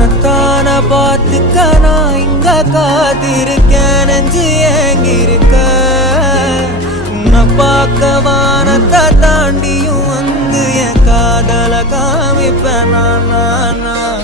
உன்னத்தான பார்த்துக்க நான் இங்க காத்திருக்கேன், நெஞ்சு ஏங்கிருக்க. உன்னை பார்க்க வானத்தை தாண்டியும் வந்து என் காதல காமிப்பேன் நான்.